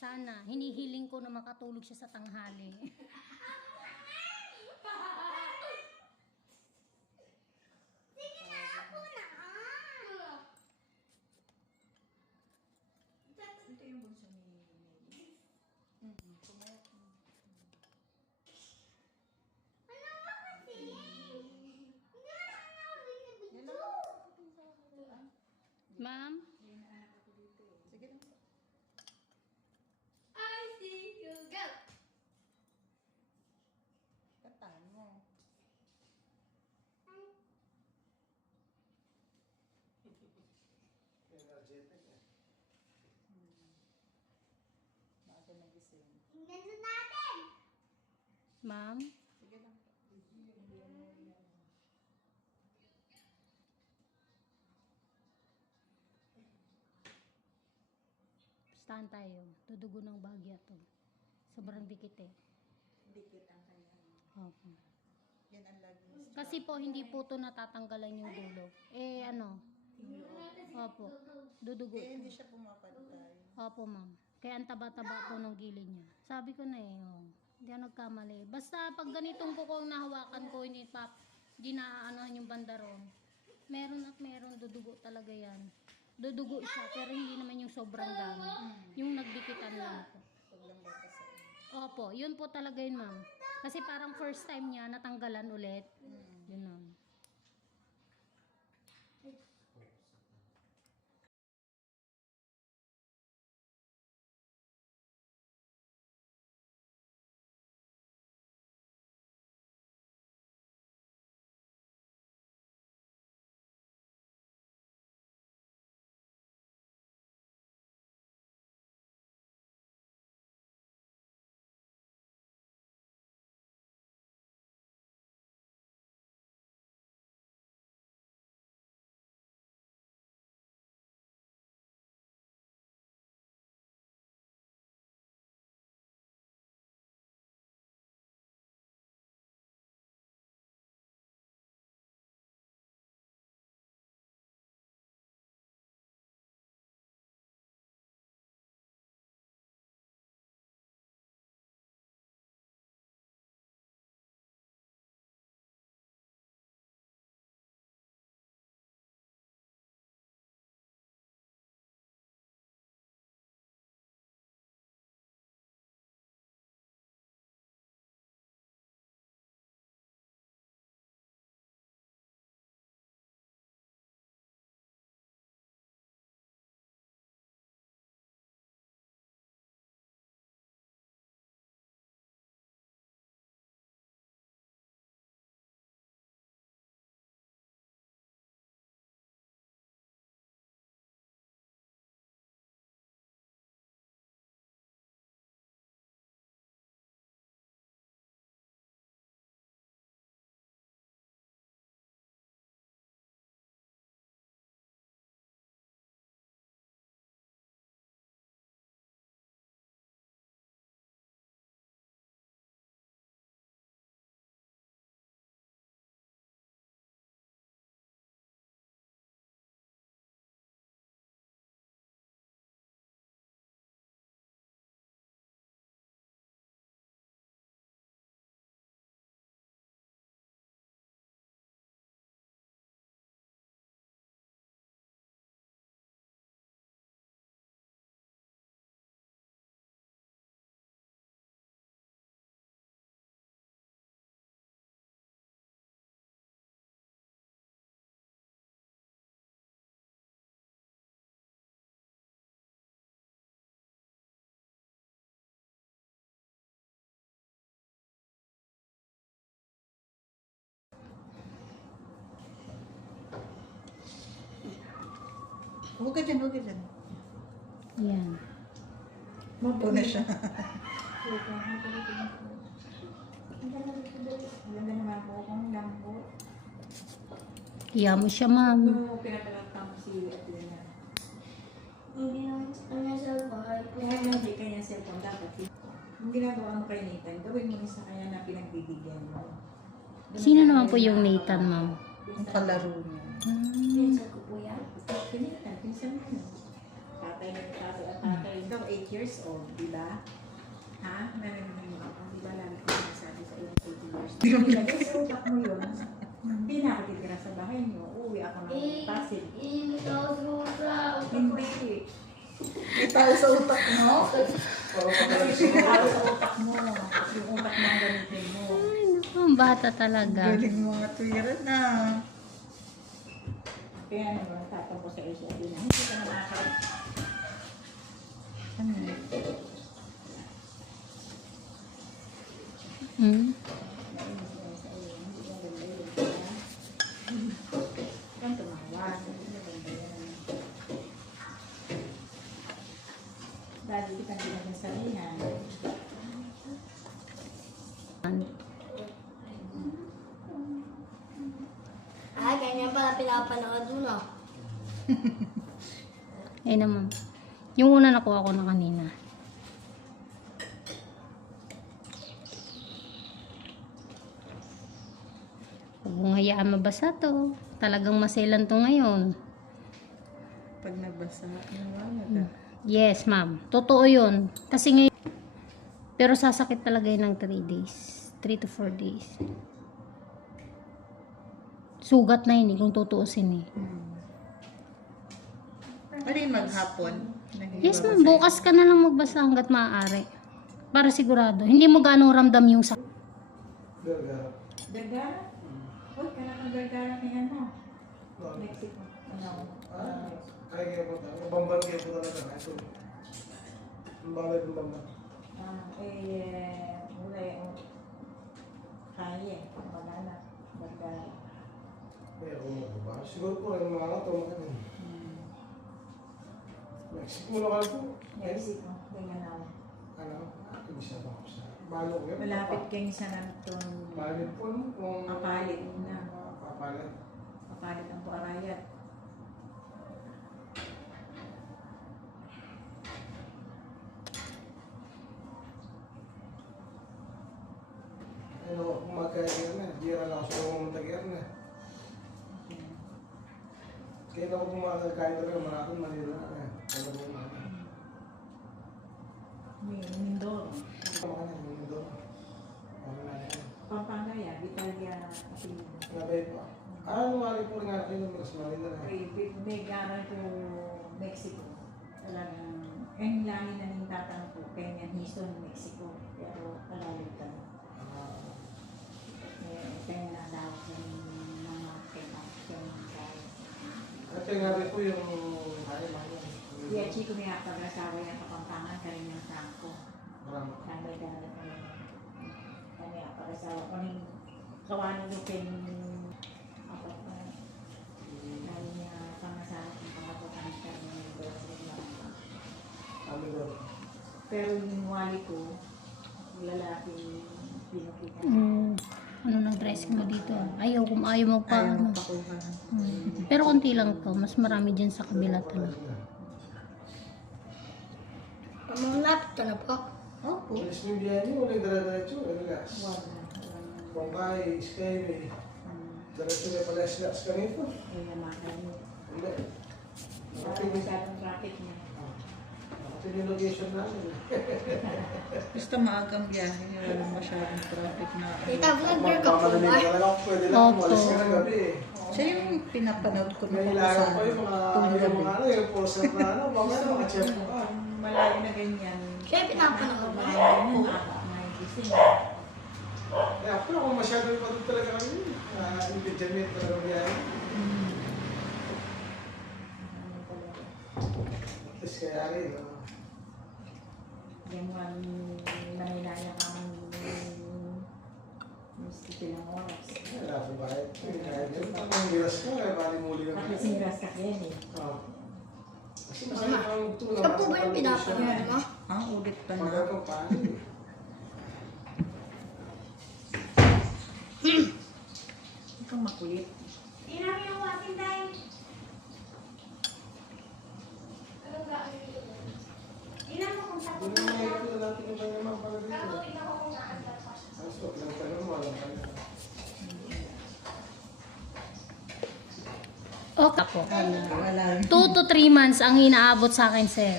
Sana, hinihiling ko na makatulog siya sa tanghali. Sige na ako na. Ito yung bunso ni Mary. Mm-hmm. Kumayat mo. Ano ba kasi? Hindi na ako Yan binibidyo. Ma'am? Yan ang anak ako dito eh. Sige lang. I see you go. Katahan mo. Energetic eh. Maaga nagising. Tingnan na natin. Ma'am? Sige lang. Pustahan tayo. Tudugo ng bagya to. Sobrang dikit eh. Dikit ang kanya. Opo. Yan ang laging Kasi po, hindi po to natatanggalan yung dulo. Eh, ano? Opo. Dudugo. Kaya hindi siya pumapantay. Opo, ma'am. Kaya ang taba-taba po ng gilid niya. Sabi ko na eh, oh. Hindi ako nagkamali. Basta pag ganitong kuko nahawakan ko, hindi pa, hindi naaanohan yung bandaron. Meron at meron, dudugo talaga yan. Dudugo siya, pero hindi naman yung sobrang dami. Yung nagdikitan lang po. Opo, yun po talaga yun, ma'am. Kasi parang first time niya, natanggalan ulit. Yun lang. Huwag ka dyan, huwag ka dyan. Yan. Mabuo na siya. Maganda naman po kung lambot. Kaya mo siya, ma'am. Hindi na kanya sa bahay. Kaya hindi kanya cellphone dapat. Yung ginagawa mo kay Nathan, gawin mo sa kanya na pinagbibigyan mo. Sino naman po yung Nathan, ma'am? Ang kalaro niya. Hmm. Pinsan ko po yan. Yun. Tapos patay na tatay at tatay. Ikaw 8 years old, di ba? Ha? Narinig mo ako, di ba? Lagi ko sinasabi sa iyo 8 years old. Ilagay sa utak mo yun. Hindi na ako titira sa bahay niyo. Uuwi ako ng Pasig. Hindi. May tao sa utak mo. Yung tao sa utak mo. Yung utak mo ang gamitin mo. Ay, naku, ang bata talaga. Galing mga tuwira na. Kaya naman, tatang ko sa iyo siya. Hindi ka na makakalit. Ano? Hmm? Nainis na sa iyo. Hindi ka ganda yun. kaya, Huwag tumawa. Hindi ka ganda yan. Lagi kitang pinagsasabihan. Ay, pala pinapanood mo, no? Ay naman. Yung una nakuha ko na kanina. Huwag mong hayaan mabasa to. Talagang maselan to ngayon. Pag nabasa, nawala. Yes, ma'am. Totoo yun. Kasi ngayon, pero sasakit talaga yun ng 3 days. 3 to 4 days. Sugat na yun eh, kung tutuusin eh. Ano yung maghapon? Yes, ma'am. Bukas ka na lang magbasa hanggat maaari. Para sigurado. Hindi mo gaano ramdam yung sakit. Gagara? Uy, kaya kang gagara ni ano? Mexico. Ano? Kaya kaya po tayo. Bamban kaya po talaga na ito. Ang balay ng bamban. Ah, eh, wala yung kaya. Wala na. Gagara. Kung mo ba? Siguro po yung mga ito. Hmm. Mexico na kayo po. Mexico. Ganyan ako. Ano? Hindi siya ba ako sa... Balo ko yun. Malapit kayo sa nagtong Papalit po ano? Kung... Papalit na. Ah, Papalit. kapalit ng Puarayat. Ano, kung magkaya na. Di lang ako Kaya ako pumakagkaya talaga. Marakon Manila na. Ano Mindoro. Ano? Mundo. Ano na yan? Pampangaya, Vitalia, Apelido. Nabay pa. Ah, ano nga rin po nga kayo ng mas Manila na. May, gara to Mexico. Talagang, ang lahi na ng tatang ko, kaya Houston, Mexico. Pero kalalit ka. Ah, Yung nga rin po yung kaya lang yun. Iya, chico niya pag-asawa yan kapampangan kaya ng tangko. Parang Tambay ka na kami. Kami ang pag-asawa ko ng kawanan ng pen apat pa. Kaya niya pangasawa kong pangabutan ka ng kami. Pero yung wali ko, yung lalaki, pinukita. Mm, ano ng dressing mo dito? Ayaw kung ayaw mo pa. Ayaw Ano. magpakuha. Mm. Pero konti lang to. Mas marami dyan sa kabila talaga. Mamunap ka na po. Opo. Mo yung biyahe niyo, ulit dala-diretso, relax. Wala. Kung kaya, skyway, diretso na pala relax ka nito. yung namakan niya. Hindi. Masyadong traffic niya. Location namin. Basta maagang biyahe, walang masyadong traffic na. Tita, vlogger ka po ba? ka pwede lang, Opo. umalis ka na gabi eh. Siya yung pinapanood ko May nung ilagan sa pa yung mga, yung gabi. mga ano, yung poster na ano, mga ano, mga check mo ka. Malayo na ganyan. Siya yung pinapanood ba? Malayo ganyan, haba na yung gising. Kaya pero kung masyado yung patid talaga kami, uh, impediment talaga biyahe. Ano talaga. Least kaya rin, ano. Yung mga nanginaya ka ng gusto silang oras. Wala po hindi kahit yun. Pag ang biras ka, kaya bali muli lang. Kasi siras ka yan eh. Ah. Kasi masaya ang tulang. Siya po ba yung pinapanood mo? Ah, ulit pa na. paano eh. Ikaw makulit. Hindi na nga ito na natin yung naman pala dito. Ang swak lang pala mo, alam ka na. Okay po. Wala. 2 to 3 months ang inaabot sa akin, sir.